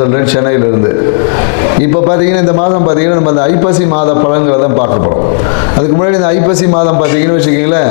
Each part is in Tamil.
சொல்கிறேன் சென்னையிலிருந்து இப்போ பார்த்தீங்கன்னா இந்த மாதம் பார்த்தீங்கன்னா நம்ம அந்த ஐப்பசி மாத பழங்களை தான் பார்க்க போகிறோம் அதுக்கு முன்னாடி இந்த ஐப்பசி மாதம் பார்த்தீங்கன்னு வச்சுக்கிங்களேன்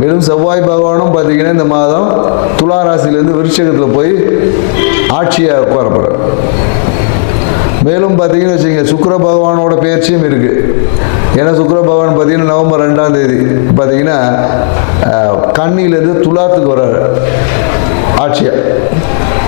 மேலும் செவ்வாய் பகவானும் பார்த்தீங்கன்னா இந்த மாதம் துலா ராசியிலேருந்து விருட்சகத்தில் போய் ஆட்சியாக உட்காரப்படுற மேலும் பார்த்தீங்கன்னு வச்சுங்க சுக்கர பகவானோட பயிற்சியும் இருக்குது ஏன்னா சுக்கர பகவான் பார்த்தீங்கன்னா நவம்பர் ரெண்டாம் தேதி பார்த்தீங்கன்னா கண்ணிலேருந்து துலாத்துக்கு வர்றாரு ஆட்சியாக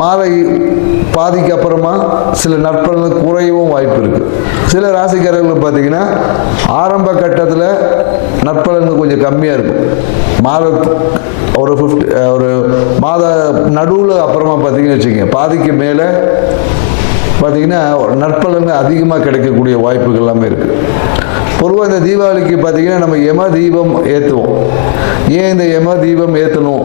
மாலை பாதிக்கு அப்புறமா சில நட்பலன் குறையவும் வாய்ப்பு இருக்குது சில ராசிக்காரர்கள் பார்த்தீங்கன்னா ஆரம்ப கட்டத்தில் நட்பலன்கள் கொஞ்சம் கம்மியாக இருக்கும் மாத ஒரு ஃபிஃப்டி ஒரு மாத நடுவில் அப்புறமா பார்த்தீங்கன்னு வச்சுக்கோங்க பாதிக்கு மேலே பார்த்தீங்கன்னா நட்பலன்கள் அதிகமாக கிடைக்கக்கூடிய வாய்ப்புகள் எல்லாமே இருக்குது பொதுவாக இந்த தீபாவளிக்கு பார்த்தீங்கன்னா நம்ம யம தீபம் ஏற்றுவோம் ஏன் இந்த யம தீபம் ஏற்றணும்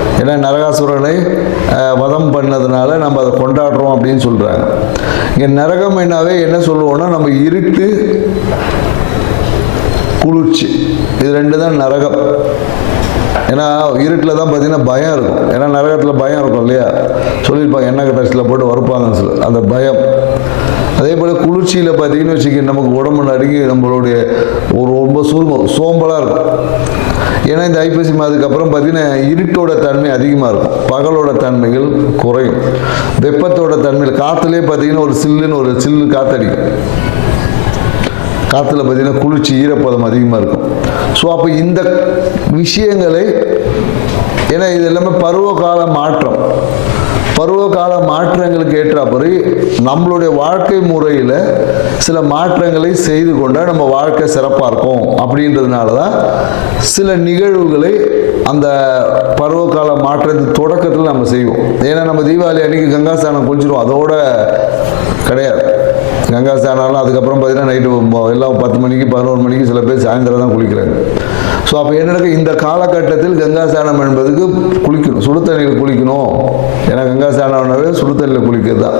நரகாசுரனை வதம் பண்ணதுனால நம்ம அதை கொண்டாடுறோம் அப்படின்னு சொல்கிறாங்க இங்கே என்னாவே என்ன சொல்லுவோம்னா நம்ம இருட்டு குளிர்ச்சி இது ரெண்டு தான் நரகம் ஏன்னா இருட்டில் தான் பார்த்தீங்கன்னா பயம் இருக்கும் ஏன்னா நரகத்தில் பயம் இருக்கும் இல்லையா சொல்லியிருப்பாங்க எண்ணெய் கட்டாசியில் போட்டு வறுப்பாங்க சில அந்த பயம் அதே போல் குளிர்ச்சியில் பார்த்தீங்கன்னு வச்சுக்கோங்க நமக்கு உடம்பு நடுங்கி நம்மளுடைய ஒரு ரொம்ப சூழ்மம் சோம்பலாக இருக்கும் ஏன்னா இந்த ஐப்பசி மாதத்துக்கு அப்புறம் பார்த்தீங்கன்னா இருட்டோட தன்மை அதிகமாக இருக்கும் பகலோட தன்மைகள் குறையும் வெப்பத்தோட தன்மைகள் காற்றுலேயே பார்த்தீங்கன்னா ஒரு சில்லுன்னு ஒரு சில்லு காற்றடிக்கும் காற்றுல பார்த்தீங்கன்னா குளிர்ச்சி ஈரப்பதம் அதிகமாக இருக்கும் ஸோ அப்போ இந்த விஷயங்களை ஏன்னா இது எல்லாமே பருவகால மாற்றம் பருவகால மாற்றங்களுக்கு ஏற்றாப்பறி நம்மளுடைய வாழ்க்கை முறையில் சில மாற்றங்களை செய்து கொண்டால் நம்ம வாழ்க்கை சிறப்பாக இருக்கும் அப்படின்றதுனால தான் சில நிகழ்வுகளை அந்த பருவகால மாற்றத்தின் தொடக்கத்தில் நம்ம செய்வோம் ஏன்னா நம்ம தீபாவளி அன்றைக்கி கங்கா ஸ்தானம் குளிச்சிடுவோம் அதோட கிடையாது கங்கா ஸ்நானம்லாம் அதுக்கப்புறம் பார்த்தீங்கன்னா நைட்டு எல்லாம் பத்து மணிக்கு பதினோரு மணிக்கு சில பேர் சாயந்தரம் தான் குளிக்கிறாங்க ஸோ அப்போ என்ன இந்த காலகட்டத்தில் கங்கா ஸ்தானம் என்பதுக்கு குளிக்கணும் சுடு தண்ணியில் குளிக்கணும் ஃபேமஸான உணவு சுடு குளிக்கிறது தான்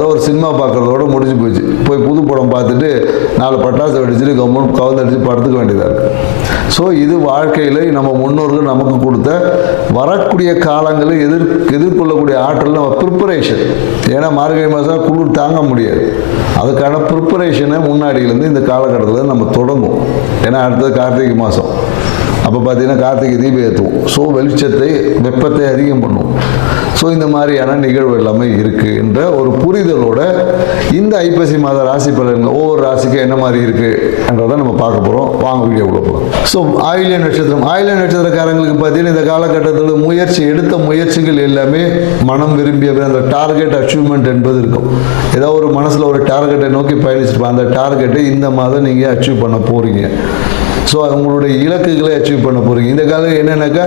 ஏதோ ஒரு சினிமா பார்க்குறதோட முடிஞ்சு போச்சு போய் புது படம் பார்த்துட்டு நாலு பட்டாசு வெடிச்சுட்டு கவர்மெண்ட் கவுந்தடிச்சு படுத்துக்க வேண்டியதாக இருக்குது ஸோ இது வாழ்க்கையில் நம்ம முன்னோர்கள் நமக்கு கொடுத்த வரக்கூடிய காலங்களில் எதிர் எதிர்கொள்ளக்கூடிய ஆற்றல் நம்ம ப்ரிப்பரேஷன் ஏன்னா மார்கழி மாதம் குளிர் தாங்க முடியாது அதுக்கான ப்ரிப்பரேஷனை முன்னாடியிலேருந்து இந்த காலகட்டத்தில் நம்ம தொடங்கும் ஏன்னா அடுத்தது கார்த்திகை மாதம் அப்போ பார்த்தீங்கன்னா கார்த்திகை தீபம் ஏற்றுவோம் ஸோ வெளிச்சத்தை வெப்பத்தை அதிகம் பண்ணும் ஸோ இந்த மாதிரியான நிகழ்வு எல்லாமே இருக்குது என்ற ஒரு புரிதலோட இந்த ஐப்பசி மாத ராசி பலன் ஒவ்வொரு ராசிக்கும் என்ன மாதிரி இருக்குது என்றதை நம்ம பார்க்க போகிறோம் வாங்க வீடியோ போகலாம் ஸோ ஆயிலிய நட்சத்திரம் ஆயிலிய நட்சத்திரக்காரங்களுக்கு பார்த்தீங்கன்னா இந்த காலகட்டத்தில் முயற்சி எடுத்த முயற்சிகள் எல்லாமே மனம் விரும்பிய அந்த டார்கெட் அச்சீவ்மெண்ட் என்பது இருக்கும் ஏதோ ஒரு மனசில் ஒரு டார்கெட்டை நோக்கி பயணிச்சிருப்பேன் அந்த டார்கெட்டை இந்த மாதம் நீங்கள் அச்சீவ் பண்ண போகிறீங்க ஸோ உங்களுடைய இலக்குகளை அச்சீவ் பண்ண போகிறீங்க இந்த காலத்தில் என்னென்னாக்கா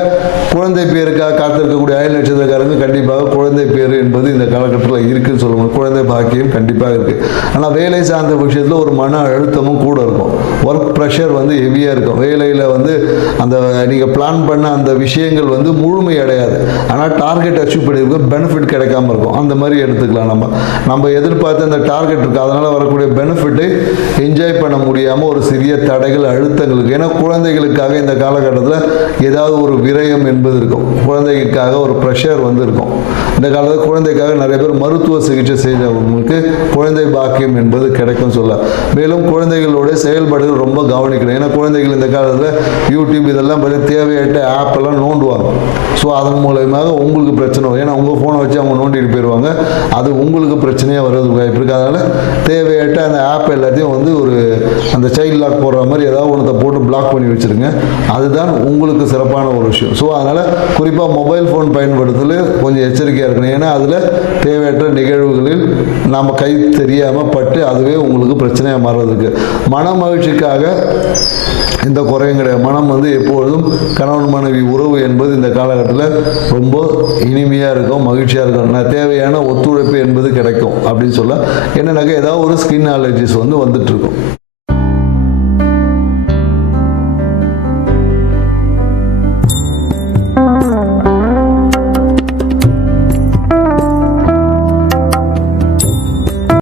குழந்தை பேருக்காக காத்திருக்கக்கூடிய அயல் நட்சத்திரக்காரங்க கண்டிப்பாக குழந்தை பேர் என்பது இந்த காலகட்டத்தில் இருக்குதுன்னு சொல்லுவாங்க குழந்தை பாக்கியம் கண்டிப்பாக இருக்குது ஆனால் வேலை சார்ந்த விஷயத்தில் ஒரு மன அழுத்தமும் கூட இருக்கும் ஒர்க் ப்ரெஷர் வந்து ஹெவியாக இருக்கும் வேலையில் வந்து அந்த நீங்கள் பிளான் பண்ண அந்த விஷயங்கள் வந்து முழுமை அடையாது ஆனால் டார்கெட் அச்சீவ் பண்ணியிருக்க பெனிஃபிட் கிடைக்காம இருக்கும் அந்த மாதிரி எடுத்துக்கலாம் நம்ம நம்ம எதிர்பார்த்த அந்த டார்கெட் இருக்குது அதனால் வரக்கூடிய பெனிஃபிட்டை என்ஜாய் பண்ண முடியாமல் ஒரு சிறிய தடைகள் அழுத்தங்கள் இருக்கும் ஏன்னா குழந்தைகளுக்காக இந்த காலகட்டத்தில் ஏதாவது ஒரு விரயம் என்பது இருக்கும் குழந்தைகளுக்காக ஒரு ப்ரெஷர் வந்துருக்கும் இந்த காலத்தில் குழந்தைக்காக நிறைய பேர் மருத்துவ சிகிச்சை செய்தவங்களுக்கு குழந்தை பாக்கியம் என்பது கிடைக்கும் சொல்ல மேலும் குழந்தைகளோட செயல்பாடுகள் ரொம்ப கவனிக்கணும் ஏன்னா குழந்தைகள் இந்த காலத்தில் யூடியூப் இதெல்லாம் பார்த்து தேவையற்ற ஆப்பெல்லாம் நோண்டுவாங்க ஸோ அதன் மூலயமாக உங்களுக்கு பிரச்சனை வரும் ஏன்னா உங்கள் ஃபோனை வச்சு அவங்க நோண்டிட்டு போயிடுவாங்க அது உங்களுக்கு பிரச்சனையாக வர்றது வாய்ப்பு இருக்குது அதனால் தேவையற்ற அந்த ஆப் எல்லாத்தையும் வந்து ஒரு அந்த சைல்ட் லாக் போடுற மாதிரி ஏதாவது ஒன்றத்தை போட்டு போட்டு பிளாக் பண்ணி வச்சுருங்க அதுதான் உங்களுக்கு சிறப்பான ஒரு விஷயம் ஸோ அதனால் குறிப்பாக மொபைல் ஃபோன் பயன்படுத்தல கொஞ்சம் எச்சரிக்கையாக இருக்கணும் ஏன்னா அதில் தேவையற்ற நிகழ்வுகளில் நாம் கை தெரியாமல் பட்டு அதுவே உங்களுக்கு பிரச்சனையாக மாறுறதுக்கு மன மகிழ்ச்சிக்காக இந்த குறையும் கிடையாது மனம் வந்து எப்பொழுதும் கணவன் மனைவி உறவு என்பது இந்த காலகட்டத்தில் ரொம்ப இனிமையாக இருக்கும் மகிழ்ச்சியாக இருக்கும் நான் தேவையான ஒத்துழைப்பு என்பது கிடைக்கும் அப்படின்னு சொல்ல என்னென்னாக்கா ஏதாவது ஒரு ஸ்கின் அலர்ஜிஸ் வந்து இருக்கும்